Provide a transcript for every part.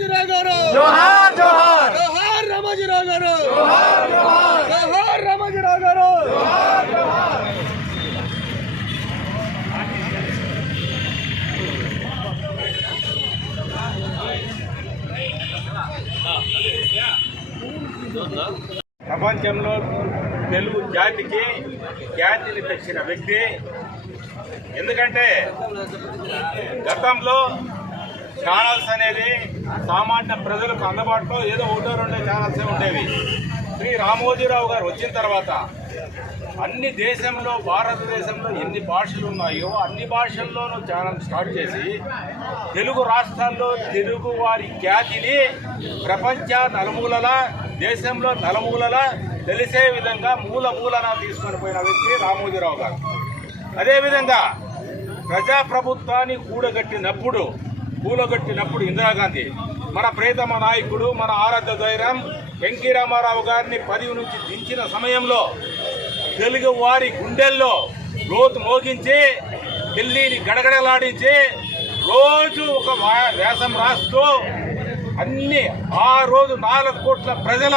రామోజీరావు గారు జోహార్. జోహార్ జోహార్. రామోజీరావు గారు జోహార్ రామోజీరావు గారు ప్రపంచంలో తెలుగు జాతికి ఖ్యాతిని తెచ్చిన వ్యక్తి. ఎందుకంటే గతంలో ఛానల్స్ అనేది సామాన్య ప్రజలకు అందుబాటులో ఏదో ఒకటో రెండో ఛానల్సే ఉండేవి. శ్రీ రామోజీరావు గారు వచ్చిన తర్వాత అన్ని దేశంలో భారతదేశంలో ఎన్ని భాషలు ఉన్నాయో అన్ని భాషల్లోనూ ఛానల్ స్టార్ట్ చేసి తెలుగు రాష్ట్రాల్లో తెలుగు వారి ఖ్యాతిని ప్రపంచ నలుమూలల దేశంలో నలుమూలల తెలిసే విధంగా మూల మూలన తీసుకొని పోయిన వ్యక్తి రామోజీరావు గారు. అదేవిధంగా ప్రజాప్రభుత్వాన్ని కూడగట్టినప్పుడు కూలగొట్టినప్పుడు ఇందిరాగాంధీ. మన ప్రేతమ నాయకుడు మన ఆరాధ్య ధైర్యం వెంకీ రామారావు గారిని పదవి నుంచి దించిన సమయంలో తెలుగు వారి గుండెల్లో లోతు మోగించి ఢిల్లీని గడగడలాడించి రోజు ఒక వా- వ్యాసం రాస్తూ అన్ని ఆ రోజు నాలుగు కోట్ల ప్రజల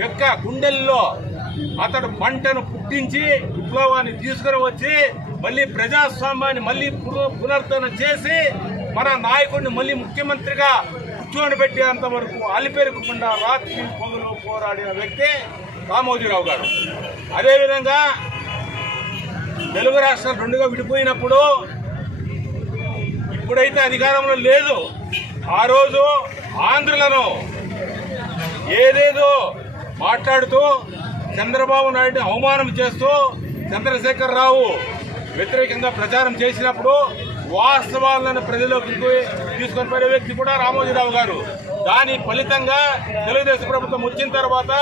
యొక్క గుండెల్లో అతడు మంటను పుట్టించి విప్లవాన్ని తీసుకుని వచ్చి మళ్ళీ ప్రజాస్వామ్యాన్ని మళ్ళీ పున- పునరుద్ధరణ చేసి మన నాయకుడిని మళ్ళీ ముఖ్యమంత్రిగా కూర్చొని పెట్టేంత వరకు అలిపెరగకుండా రాత్రి పొగలు పోరాడిన వ్యక్తి రామోజీరావు గారు. అదేవిధంగా తెలుగు రాష్ట్రాలు రెండుగా విడిపోయినప్పుడు ఇప్పుడైతే అధికారంలో లేదు. ఆ రోజు ఆంధ్రులను ఏదేదో మాట్లాడుతూ చంద్రబాబు నాయుడిని అవమానం చేస్తూ చంద్రశేఖర్ రావు వ్యతిరేకంగా ప్రచారం చేసినప్పుడు వాస్తవాలను ప్రజల్లోకి తీసుకొని పోయే వ్యక్తి కూడా రామోజీరావు గారు. దాని ఫలితంగా తెలుగుదేశం ప్రభుత్వం వచ్చిన తర్వాత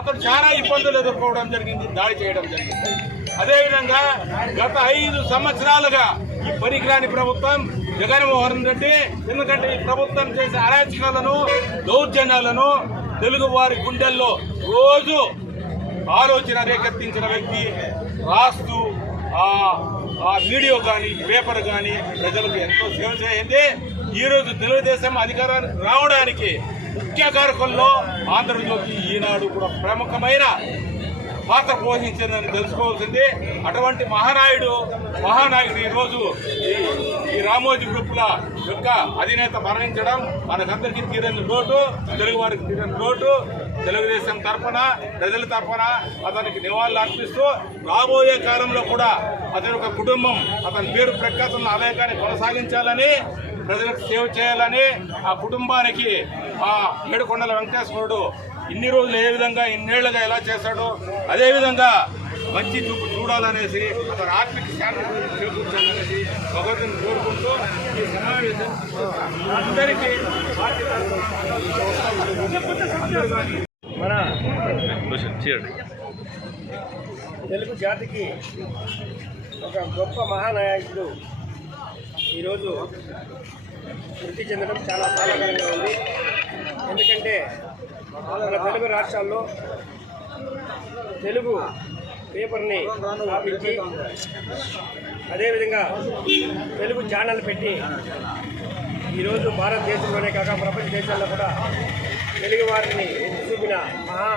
అతను చాలా ఇబ్బందులు ఎదుర్కోవడం జరిగింది దాడి చేయడం జరిగింది. అదేవిధంగా గత ఐదు సంవత్సరాలుగా ఈ పరికరాని ప్రభుత్వం జగన్మోహన్ రెడ్డి ఎందుకంటే ఈ ప్రభుత్వం చేసే అరాచకాలను దౌర్జన్యాలను తెలుగు వారి గుండెల్లో రోజు ఆలోచన రేకెత్తించిన వ్యక్తి రాస్తూ ఆ వీడియో కానీ పేపర్ కానీ ప్రజలకు ఎంతో సేవ చేయండి. ఈరోజు తెలుగుదేశం అధికారానికి రావడానికి ముఖ్య కారకుల్లో ఆంధ్రజ్యోతి ఈనాడు కూడా ప్రముఖమైన పాత్ర పోషించిందని తెలుసుకోవాల్సింది. అటువంటి మహానాయుడు మహానాయుడు ఈరోజు ఈ ఈ రామోజీ గ్రూపుల యొక్క అధినేత మరణించడం మనకందరికీ తీరని లోటు తెలుగు వారికి తీరని లోటు. తెలుగుదేశం తరఫున ప్రజల తరఫున అతనికి నివాళులు అర్పిస్తూ రాబోయే కాలంలో కూడా అతని యొక్క కుటుంబం అతని పేరు ప్రఖ్యాతున్న అలాగానే కొనసాగించాలని ప్రజలకు సేవ చేయాలని ఆ కుటుంబానికి ఆ ఏడుకొండల వెంకటేశ్వరుడు ఇన్ని రోజులు ఏ విధంగా ఇన్నేళ్ళుగా ఎలా చేశాడో అదేవిధంగా మంచి చూపు చూడాలనేసి అతని ఆత్మిక శాంతి చేకూర్చాలనేసి భగవంతుని కోరుకుంటూ ఈ సమావేశం అందరికీ సంతోషం చేయండి తెలుగు జాతికి ఒక గొప్ప మహానాయకుడు. ఈరోజు మృతి చెందడం చాలా బాధాకరంగా ఉంది. ఎందుకంటే మన తెలుగు రాష్ట్రాల్లో తెలుగు పేపర్ని స్థాపించి అదేవిధంగా తెలుగు ఛానల్ పెట్టి ఈరోజు భారతదేశంలోనే కాక ప్రపంచ దేశాల్లో కూడా తెలుగు వారిని చూపిన మహా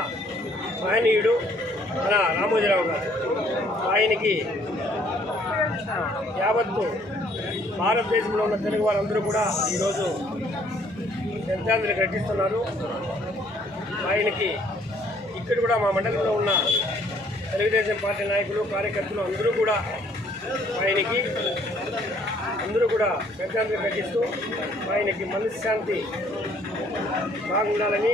మహనీయుడు మన రామోజీరావు గారు. ఆయనకి యావత్తు భారతదేశంలో ఉన్న తెలుగు వారందరూ కూడా ఈరోజు శ్రద్ధాంజలి ఘటిస్తున్నారు. ఆయనకి ఇక్కడ కూడా మా మండలంలో ఉన్న తెలుగుదేశం పార్టీ నాయకులు కార్యకర్తలు అందరూ కూడా ఆయనకి అందరూ కూడా శ్రద్ధాంజలి ఘటిస్తూ ఆయనకి మనశ్శాంతి బాగుండాలని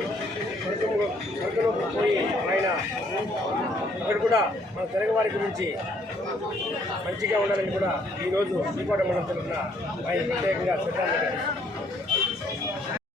స్వర్గము స్వర్గంలోకి పోయి ఆయన అక్కడ కూడా మన తెలుగు వారి గురించి మంచిగా ఉండాలని కూడా ఈరోజు శ్రీకోట మండలం తరఫున ఆయన ప్రత్యేకంగా శ్రద్ధాంజలి